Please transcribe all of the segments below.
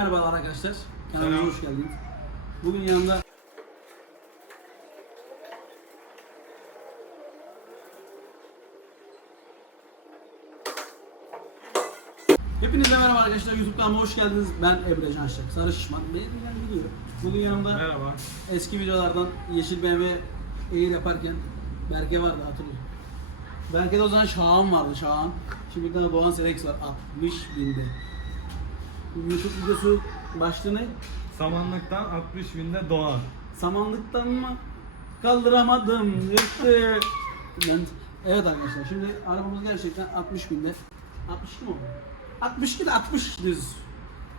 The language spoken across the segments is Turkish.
merhabalar arkadaşlar. Kanalımıza hoş geldiniz. Bugün yanımda Hepinize merhaba arkadaşlar. YouTube kanalıma hoş geldiniz. Ben Emre Can Şak. Sarı Şişman. Beni bilen biliyor. Bugün yanımda Merhaba. eski videolardan Yeşil BMW Air yaparken Berke vardı hatırlıyor. Berke'de o zaman Şahan vardı Şahan. Şimdi bir tane Doğan Selex var 60 binde. YouTube videosu başlığı ne? Samanlıktan 60 binde Doğan. Samanlıktan mı? Kaldıramadım. Yıktı. Ben- Evet arkadaşlar şimdi arabamız gerçekten 60 binde. 62 mi oldu? 62 de 60 düz.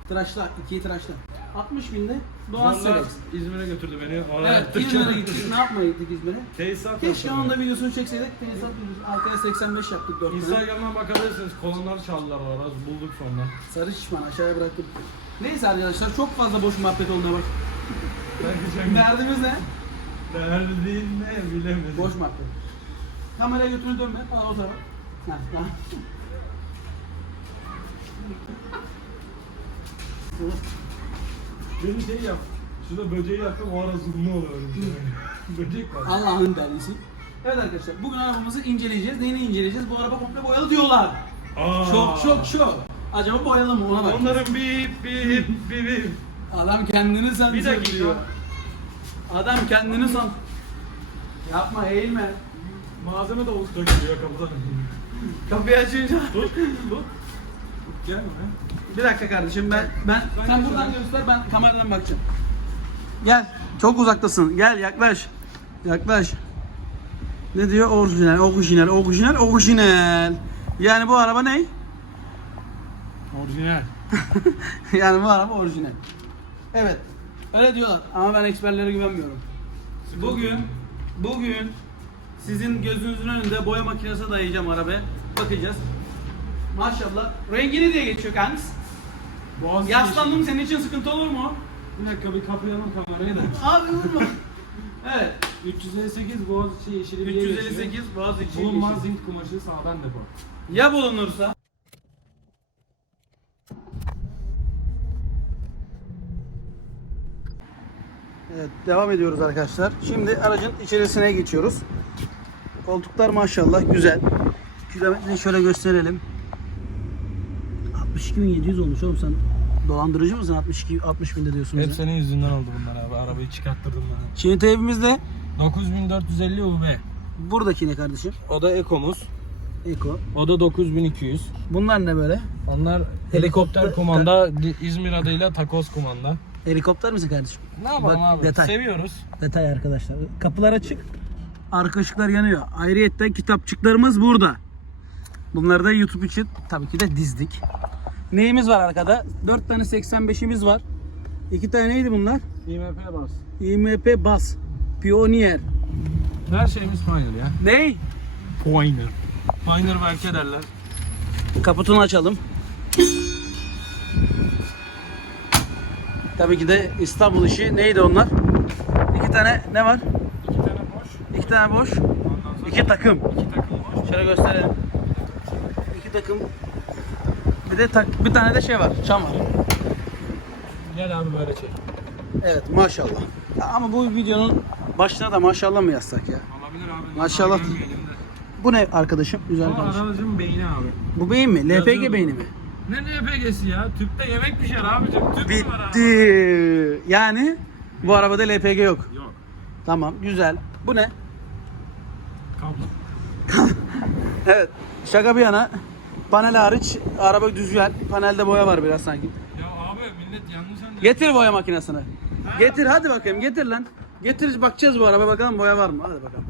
Tıraşla, ikiyi tıraşla. 60 binde Doğan Selex. İzmir'e götürdü beni. Oraya Evet, İzmir'e gittik. Ne yapmaya gittik İzmir'e? Tesisat Keşke yaptım. onun da videosunu çekseydik. Tesisat videosu. Arkaya 85 yaptık 4 tane. Instagram'dan bakabilirsiniz. Kolonlar çaldılar orada. Bulduk sonra. Sarı şişman aşağıya bıraktım. Neyse arkadaşlar çok fazla boş muhabbet oldu bak. Ben Derdimiz ne? Derdin ne bilemedim. Boş muhabbet. Kameraya götünü dönme. Bana o tarafa. Heh, tamam. Beni şey yap. Şurada böceği yaktım o ara zoomlu oluyorum. Böcek var. Allah'ın delisi. Evet arkadaşlar bugün arabamızı inceleyeceğiz. Neyini inceleyeceğiz? Bu araba komple boyalı diyorlar. Aa. Şok şok şok. Acaba boyalı mı ona bak. Onların bip bip bip bip. Adam kendini Bir dakika. diyor. Adam kendini san. Yapma eğilme. Malzeme de usta geliyor kapıdan. Kapıyı açınca. Tut tut. Gel buraya. Bir dakika kardeşim ben ben sen buradan göster ben kameradan bakacağım. Gel. Çok uzaktasın. Gel yaklaş. Yaklaş. Ne diyor? Orijinal, orijinal, orijinal, orijinal. Yani bu araba ne? Orijinal. yani bu araba orijinal. Evet. Öyle diyorlar ama ben eksperlere güvenmiyorum. Bugün bugün sizin gözünüzün önünde boya makinesi dayayacağım arabaya. Bakacağız. Maşallah. Rengi ne diye geçiyor kanks? Boğaz Yaslandım senin için sıkıntı olur mu? Bir dakika bir kapayalım kamerayı da. Abi vurma. evet. 358 Boğaziçi yeşili diye geçiyor. 358 Boğaziçi. Bulunmaz zinc kumaşı sağdan depo. Ya bulunursa? Evet devam ediyoruz arkadaşlar. Şimdi aracın içerisine geçiyoruz. Koltuklar maşallah güzel. Kilometreyi şöyle gösterelim. 62.700 olmuş oğlum sen. Dolandırıcı mısın 62 60 binde diyorsunuz Hep senin yüzünden oldu bunlar abi. Arabayı çıkarttırdım ben. Şimdi evimizde 9450 UV. buradaki ne kardeşim? O da Eco'muz. Eko. O da 9200. Bunlar ne böyle? Onlar helikopter kumanda, İzmir adıyla takoz kumanda. Helikopter misin kardeşim? Ne yapalım Bak, abi? detay. Seviyoruz. Detay arkadaşlar. Kapılar açık. Arka ışıklar yanıyor. Ayrıyetten kitapçıklarımız burada. Bunları da YouTube için tabii ki de dizdik. Neyimiz var arkada? 4 tane 85'imiz var. 2 tane neydi bunlar? IMF bas. IMP Bas. Pioneer. Her şeyimiz Pioneer ya. Ney? Pioneer. Pioneer belki derler. Kaputunu açalım. Tabii ki de İstanbul işi. Neydi onlar? İki tane ne var? İki tane boş. İki tane boş. İki takım. iki takım boş. Şöyle gösterelim. İki takım. Bir de tak, bir tane de şey var. Çam var. Gel abi böyle çek. Evet maşallah. Ya Ama bu videonun başına da maşallah mı yazsak ya? Olabilir abi. Maşallah. Bu ne arkadaşım? Güzel kardeşim. aracın beyni abi. Bu beyin mi? LPG Yazıyor beyni bu. mi? Ne LPG'si ya? Tüpte yemek pişer abicim. Tüp mü var arabada? Bitti. Yani bu arabada LPG yok. Yok. Tamam güzel. Bu ne? Kablo. Evet. Şaka bir yana. Panel hariç araba güzel. Panelde boya var biraz sanki. Ya abi millet yanlış anlıyor. Getir boya makinesini. Getir hadi bakayım getir lan. Getir bakacağız bu araba bakalım boya var mı? Hadi bakalım.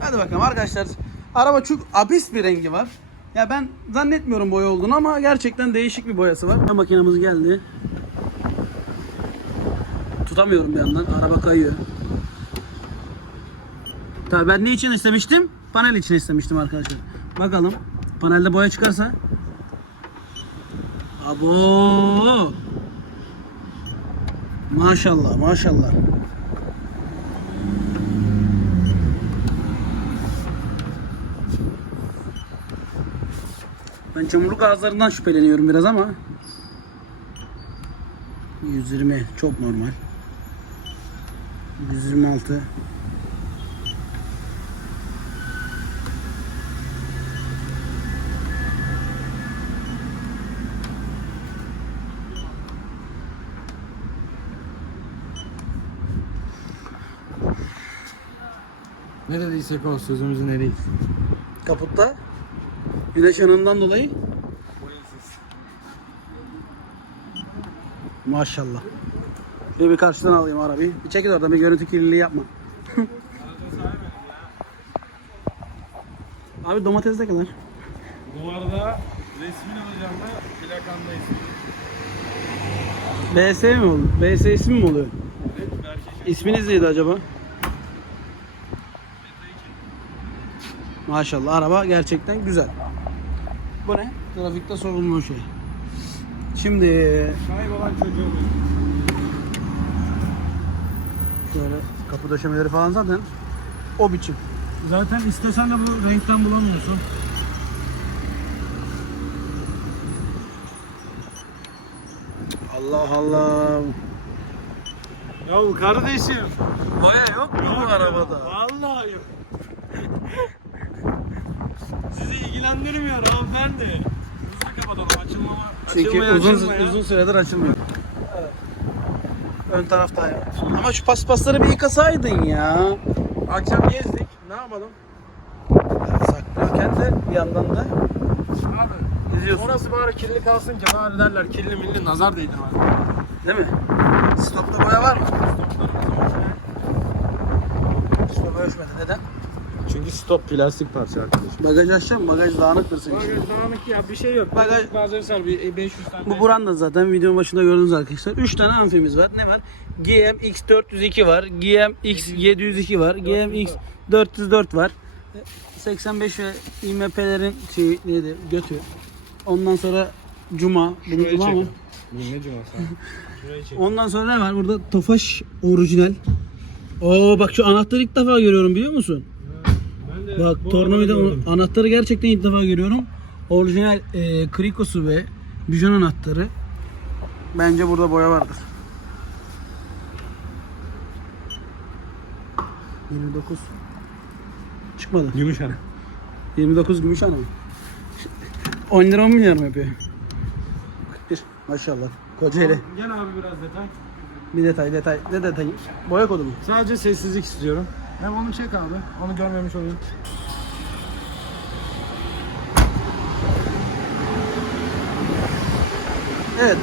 Hadi bakalım arkadaşlar. Araba çok abis bir rengi var. Ya ben zannetmiyorum boya olduğunu ama gerçekten değişik bir boyası var. Makinamız geldi. Tutamıyorum bir yandan. Araba kayıyor. Tabii ben ne için istemiştim? Panel için istemiştim arkadaşlar. Bakalım. Panelde boya çıkarsa. Abo. Maşallah maşallah. Ben çamurluk ağızlarından şüpheleniyorum biraz ama 120 çok normal. 126 Ne dediysek o sözümüzün eriyiz. Kaputta güneş yanından dolayı Maşallah. Şöyle bir karşıdan alayım arabayı. Bir çekil oradan bir görüntü kirliliği yapma. Abi domates ne kadar? Duvarda resmini alacağım da plakanda ismi. BS mi oldu? BS ismi mi oluyor? Evet, İsminiz neydi acaba? Maşallah araba gerçekten güzel. Bu ne? Trafikte sorumlu şey. Şimdi kaybolan çocuğumuz. şöyle kapı döşemeleri falan zaten o biçim. Zaten istesen de bu renkten bulamıyorsun. Allah Allah. Ya kardeşim. Boya yok mu bu arabada? Vallahi yok. Sizi ilgilendirmiyor hanımefendi. Hızlı kapatalım açılmama. Çünkü açılmaya uzun açılmaya. uzun süredir açılmıyor. Evet. Ön tarafta evet. Ama şu paspasları bir yıkasaydın ya. Akşam gezdik. Ne yapalım? Saklıyorken de bir yandan da Abi izliyorsun. orası bari kirli kalsın ki bari derler kirli milli nazar değdirmez. Değil mi? Stopta boya var mı? Stop ölçmedi. Neden? Çünkü stop plastik parça arkadaşım. Bagaj açacağım. Bagaj dağınıktır senin için. Bagaj dağınık ya bir şey yok. Bagaj- Bagaj malzemesi bir 500 tane. Bu branda zaten videonun başında gördünüz arkadaşlar. 3 tane amfimiz var. Ne var? GM X402 var. GM X702 var. GM X404 var. 85 ve IMP'lerin şey neydi? Götü. Ondan sonra Cuma. Bunu Şurayı Cuma mı? çekin. Ne cuması? Şurayı çek. Ondan sonra ne var? Burada Tofaş orijinal. Oo bak şu anahtarı ilk defa görüyorum biliyor musun? Bak tornavida anahtarı gerçekten ilk defa görüyorum. Orijinal e, Krikosu ve Bijon anahtarı. Bence burada boya vardır. 29 çıkmadı. Yumuşak. 29 gümüş ana. 10 lira 10 milyar mı yapıyor? 41 maşallah. Kocaeli. Gel abi biraz detay. Bir detay detay. Ne detayı? Boya kodu mu? Sadece sessizlik istiyorum. Hem onu çek abi. Onu görmemiş olayım. Evet.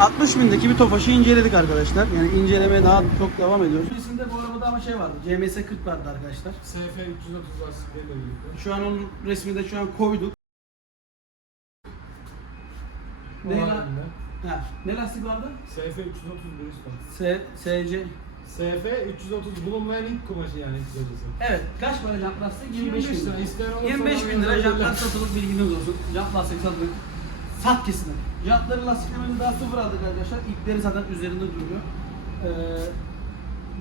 60 bindeki bir Tofaş'ı inceledik arkadaşlar. Yani incelemeye daha çok devam ediyoruz. Birisinde bu arabada ama şey vardı. CMS 40 vardı arkadaşlar. SF 330 lastikleriyle birlikte. Şu an onun resmini de şu an koyduk. Ne, Ne la- ha, ne lastik vardı? SF 330 Bridgestone. S, SC. SF 330 bulunmayan ilk kumaşı yani kısacası. Evet. Kaç para jant lastik? 25 bin lira. İsteyen olursa 25 bin lira jantlar satılık bilginiz olsun. Lastik satılık. Sat kesin. Jantları lastiklememizi daha sıfır aldık arkadaşlar. İpleri zaten üzerinde duruyor. Ee,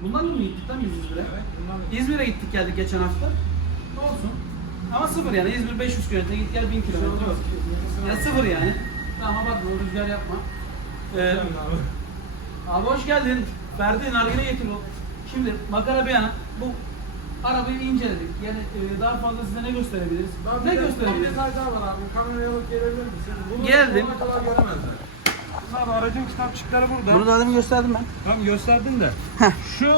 bundan mı gittik biz İzmir'e? Evet, bundan İzmir'e gittik geldik geçen hafta. Olsun. Ama sıfır yani. İzmir 500 kilometre git gel 1000 kilometre. Ya sıfır yani. Tamam bakma rüzgar yapma. Ee, abi hoş geldin. Ferdi nargile getir o. Şimdi makara bir yana bu arabayı inceledik. Yani e, daha fazla size ne gösterebiliriz? ne gösterebiliriz? detay daha var abi. Kameraya alıp gelebilir misin? Bunu Geldim. sonuna kadar göremezler. Abi aracın kitapçıkları burada. Bunu daha demin gösterdim ben. Tam gösterdin de. Şu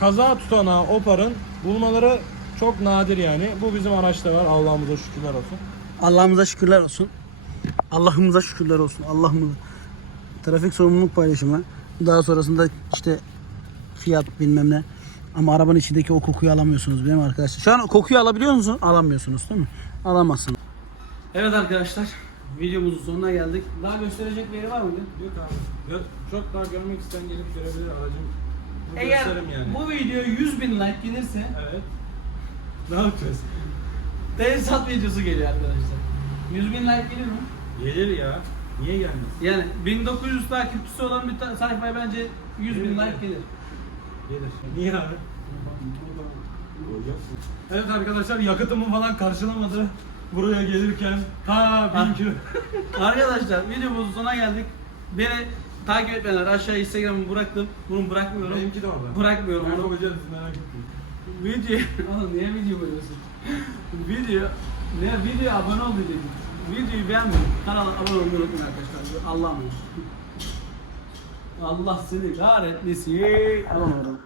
kaza tutanağı Opar'ın bulmaları çok nadir yani. Bu bizim araçta var. Allah'ımıza şükürler olsun. Allah'ımıza şükürler olsun. Allah'ımıza şükürler olsun. Allah'ımıza. Trafik sorumluluk paylaşımı. Daha sonrasında işte fiyat bilmem ne. Ama arabanın içindeki o kokuyu alamıyorsunuz değil mi arkadaşlar? Şu an kokuyu alabiliyor musunuz? Alamıyorsunuz değil mi? Alamazsınız. Evet arkadaşlar. Videomuzun sonuna geldik. Daha gösterecek bir yeri var mıydı? Yok abi. Gö- çok daha görmek isteyen gelip görebilir aracım. Bu Eğer gösterim yani. bu video 100 bin like gelirse Evet. Ne yapacağız? tesisat videosu geliyor arkadaşlar. 100 bin like gelir mi? Gelir ya. Niye gelmez? Yani 1900 takipçisi olan bir sayfaya bence 100 bin like gelir. Gelir. Niye abi? Evet arkadaşlar yakıtımı falan karşılamadı. Buraya gelirken ta ah. bin kilo. arkadaşlar videomuzun sonuna geldik. Beni takip etmeyenler aşağı Instagram'ı bıraktım. Bunu bırakmıyorum. Benimki de orada. Bırakmıyorum ben onu. Yapacağız merak etmeyin. Video, oğlum niye video koyuyorsun? video, ne video abone ol dedim. Videoyu beğenmeyin. Kanala abone olmayı unutmayın arkadaşlar. Allah'ım. Allah seni kahretmesin. Anlamadım.